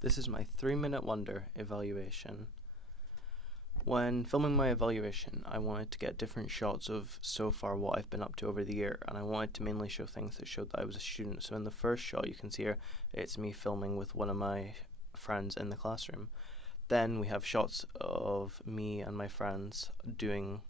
This is my 3-minute wonder evaluation. When filming my evaluation, I wanted to get different shots of so far what I've been up to over the year, and I wanted to mainly show things that showed that I was a student. So in the first shot you can see here, it's me filming with one of my friends in the classroom. Then we have shots of me and my friends doing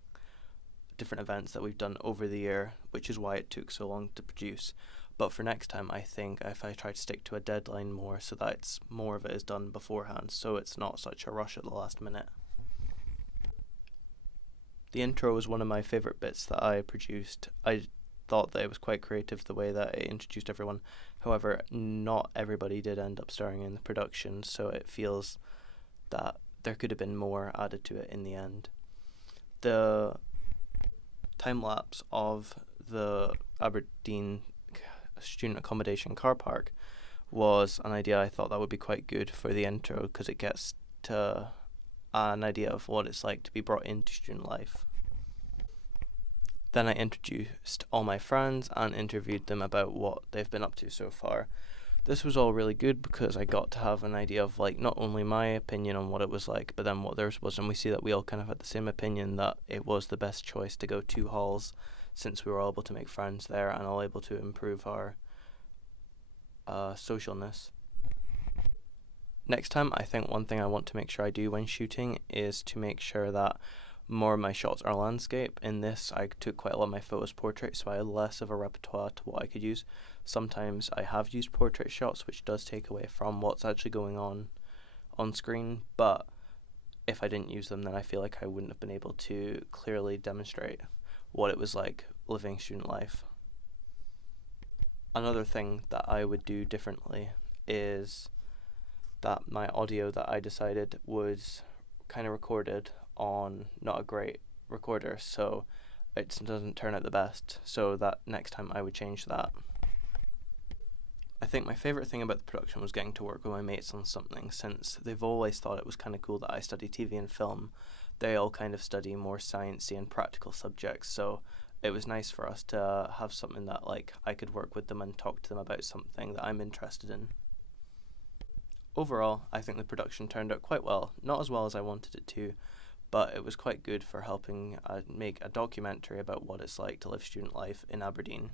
different events that we've done over the year, which is why it took so long to produce. But for next time, I think if I try to stick to a deadline more so that it's more of it is done beforehand, so it's not such a rush at the last minute. The intro was one of my favourite bits that I produced. I thought that it was quite creative the way that it introduced everyone. However, not everybody did end up starring in the production, so it feels that there could have been more added to it in the end. The time lapse of the Aberdeen student accommodation car park was an idea I thought that would be quite good for the intro, because it gets to an idea of what it's like to be brought into student life. Then I introduced all my friends and interviewed them about what they've been up to so far. This was all really good because I got to have an idea of not only my opinion on what it was like, but then what theirs was, and we see that we all kind of had the same opinion that it was the best choice to go to halls, since we were all able to make friends there and all able to improve our socialness. Next time, I think one thing I want to make sure I do when shooting is to make sure that more of my shots are landscape. In this, I took quite a lot of my photos portrait, so I had less of a repertoire to what I could use. Sometimes I have used portrait shots, which does take away from what's actually going on screen, but if I didn't use them, then I feel like I wouldn't have been able to clearly demonstrate what it was like living student life. Another thing that I would do differently is that my audio that I decided was kind of recorded on not a great recorder, so it doesn't turn out the best, so that next time I would change that. I think my favourite thing about the production was getting to work with my mates on something, since they've always thought it was kind of cool that I study TV and film. They all kind of study more sciencey and practical subjects, so it was nice for us to have something that I could work with them and talk to them about something that I'm interested in. Overall, I think the production turned out quite well, not as well as I wanted it to, but it was quite good for helping make a documentary about what it's like to live student life in Aberdeen.